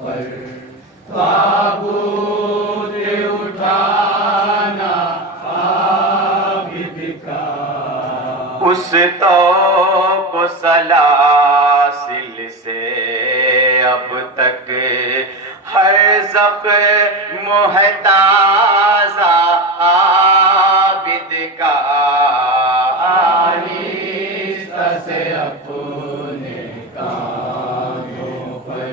पर ताबूत उठाना आबिद का। उस तो को सलासिल से अब तक हर ज़ख्म है ताज़ा आबिद का। आहिस्ता से अपने कांधों पर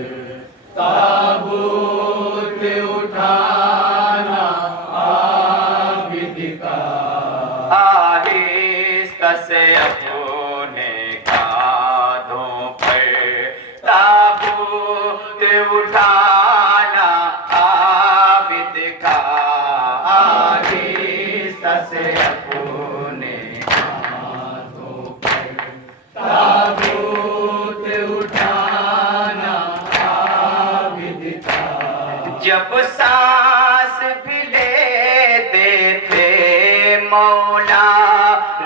ताबूत उठाना आबिद का। आहिस्ता से अपने कांधों पर ताबूत उठाना आबिद का। आहिस्ता से अपने कांधों पर ताबूत उठाना आबिद का। जब सांस भी लेते थे मौला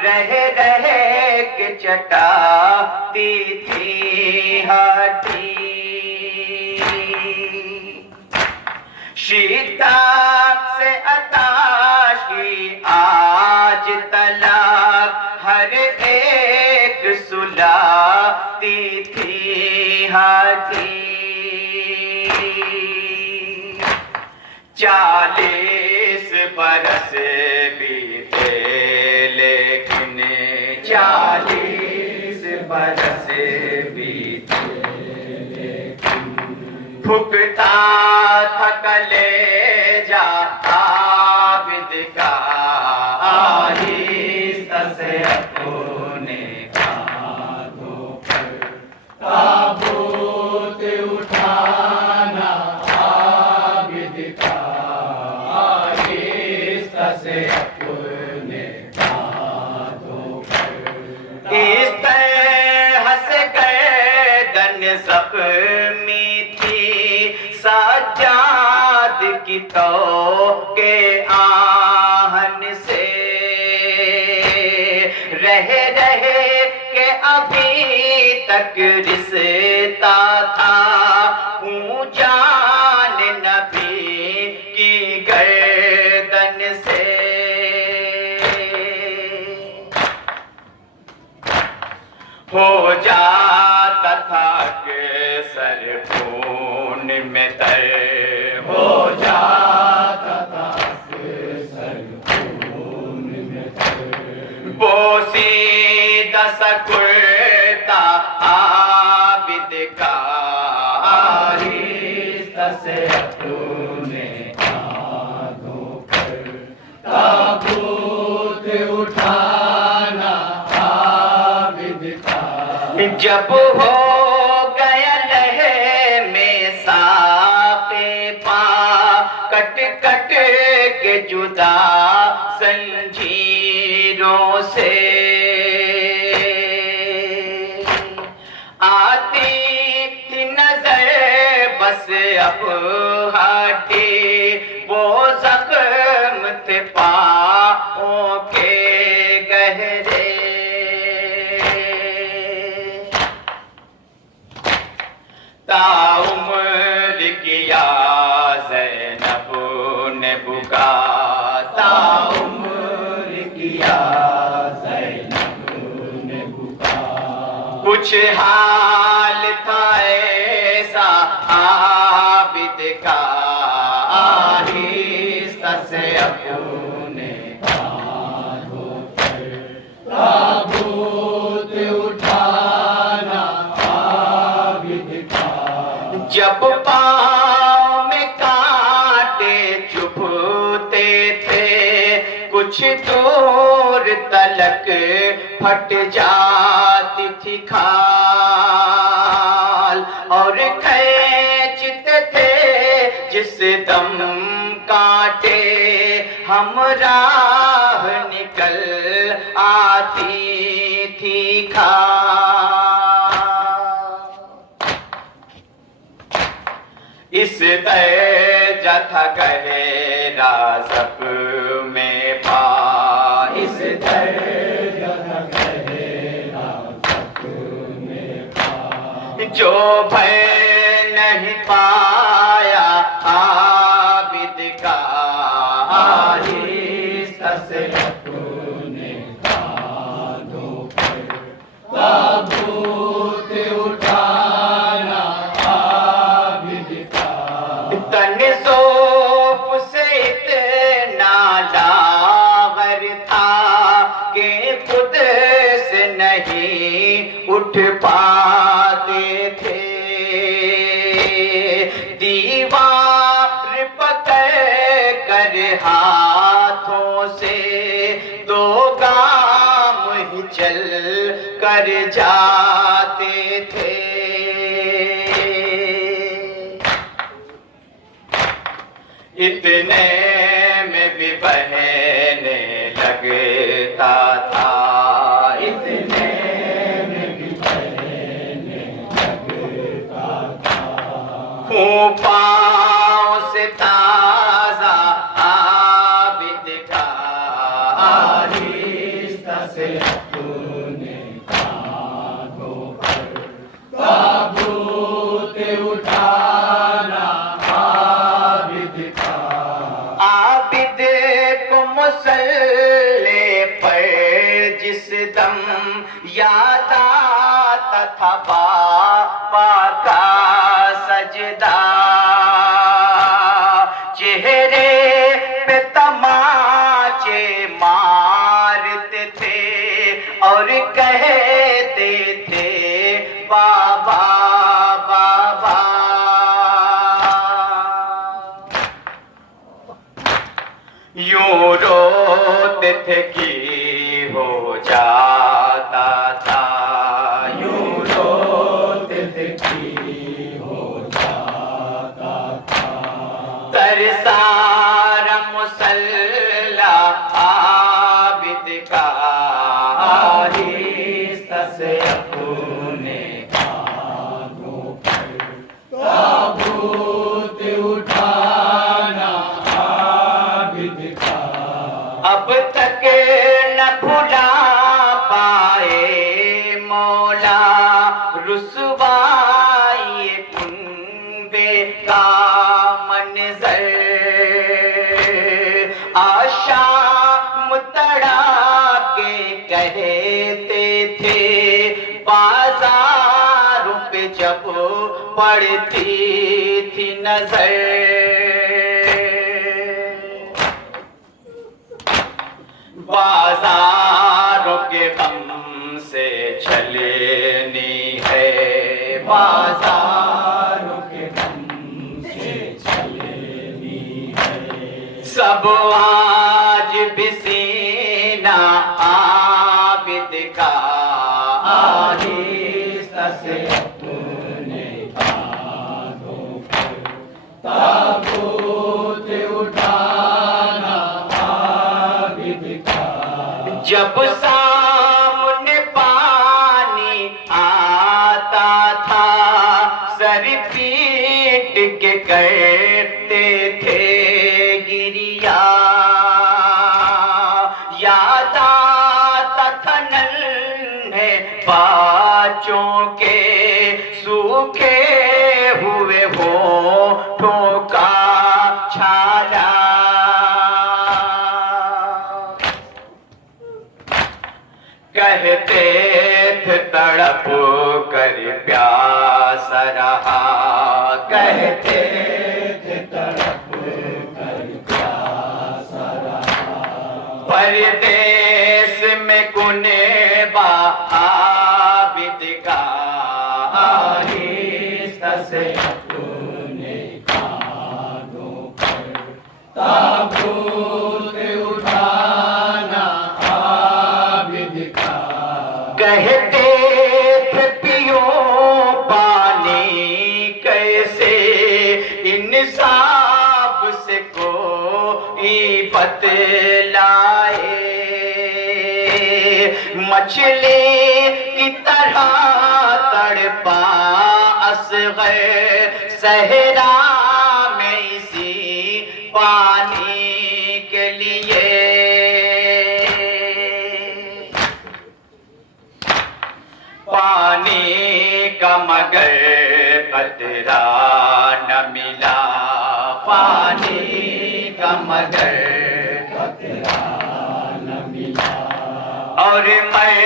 रह रह के चटाती थी हड्डी। शीतक से अताशी आज तलक हर एक सुलाती थी हड्डी। 40 बरस बीते लेकिन 40 बरस बीते लेकिन फुकता था कलेजा आबिद का। आहिस्ता से अपने कांधों पर ताबूत उठाना आबिद का। आहिस्ता से अपने कांधों पर इस तरह से गर्दन ज़ख्मी थी सज्जाद की तो के आहन से रह रह के अभी तक रिश्ता था जान नबी की गर्दन से। हो जाता था के सर खून में तर हो जाता था सर खून में तर। बोसीदा सा कुर्ता आबिद का। आहिस्ता से अपने कांधों पर ताबूत उठाना आबिद का। जब हो गया लहे में साक़े पा कट कट के जुदा जंजीरों से आती थी नजर बस अब हटे वो जख्म थे पाँव के गहरे। ताउम्र किया ज़ैनब ने बुका। ताउम्र किया ज़ैनब ने बुका। कुछ हाल था ऐसा आबिद का। आहिस्ता से अपने कांधों पर ताबूत उठाना आबिद का। जब पाँव में कांटे चुभते थे कुछ दूर तलक फट जाती थी खाल और खींचते थे जिस दम कांटे हम राह निकल आती थी खाल। इस दर्जा था गहरा ज़ख्म पा। इस दर्जा था गहरा ज़ख्म पा। जो भय नहीं पा दीवार पकड़ कर हाथों से दो गाम ही चल कर जाते थे। इतने में भी बहने लगता था, इतने में भी बहने लगता था। पाँव से ताजा आबिद का आहिस्ता से अपने कांधों पर ताबूत उठाना आबिद का। आबिद को मुसल्ले पर जिस दम याद आता था बाबा का सजदा, चेहरे पे तमाचे मारते थे और कहते थे बाबा बाबा। यूं रोते थे कि हो जाता था, यूं रोते थे कि हो जाता था। तरसारा मुसल्ला आबिद का आहिस्ता से अपने कांधों पर ताबूत उठाना आबिद का। अब तक न भुला पाए मौला रुसवाई कुंबे का मंजर। आशाम तड़ा के कहते थे बाजारों पे जब पड़ती थी नजर। बाजारों के गम से छलनी है, बाजारों के गम से छलनी है। सब आज भी सीना आबिद का आहिस्ता से अपने कांधों पर ताबूत उठाना आबिद का। जब सामने पानी आता था सर पीट के करते थे गिरिया। याद आता था नन्हे बाचों के सूखे हुए होठों का छाला। कहते थे तड़प कर प्यास रहा, कहते थे तड़प कर प्यास रहा। परदेस में कुनेबा आबिद का आहिस्ता से अपने कांधों पर ताबूत उठाना आबिद का। कहते थे पियो पानी कैसे इंसाफ से कोई बतलाए। मछली की तरह तड़पा असग़र सहरा में इसी पानी के लिए। पानी का मगर कतरा न मिला, पानी का मगर कतरा न मिला। और मैं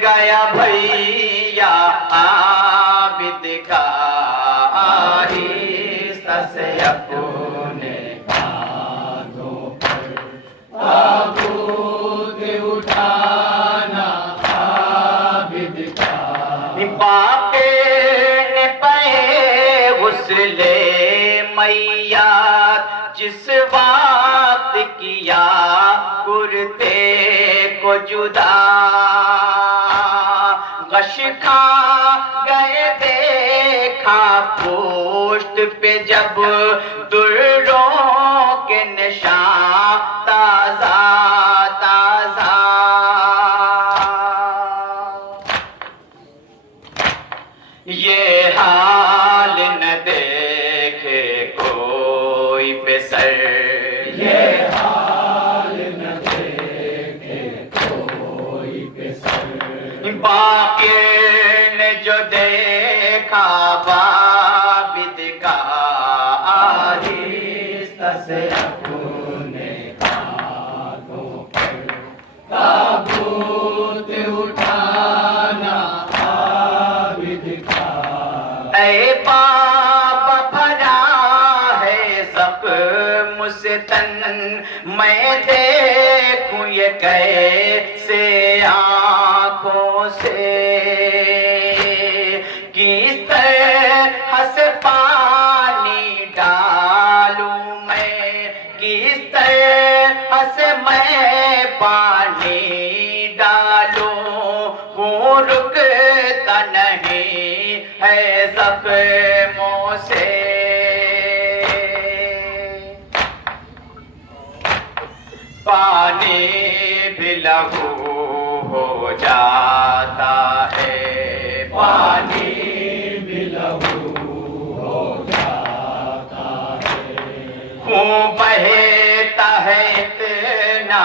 गया भैया आबिद का आहिस्ता से अपने कांधों पर ताबूत उठाना आबिद का। बापे ने पे उस ले मैया जिस बात किया कुर्ते को जुदा, गश खा गए देखा पोस्ट पे जब दुर्रों के निशान ताजा ताजा। ये हाल न देखे कोई बेसर, ये हाल न देखे कोई बेसर। बाकिर ने जो देखा बाबिद का आहिस्ता से अपने हाथों पर ताबूत उठाना आबिद का। ऐ पाप भरा है ज़ख्म से तन, मैं देखूं ये कैसे आँखों से, किस तरह से पानी डालूं मैं, किस तरह से मैं पानी डालूं, हूँ रुकता नहीं है ज़ख्मों से। पानी भी लहू हो जाता है, पानी भी लहू हो जाता है। खून बहता है इतना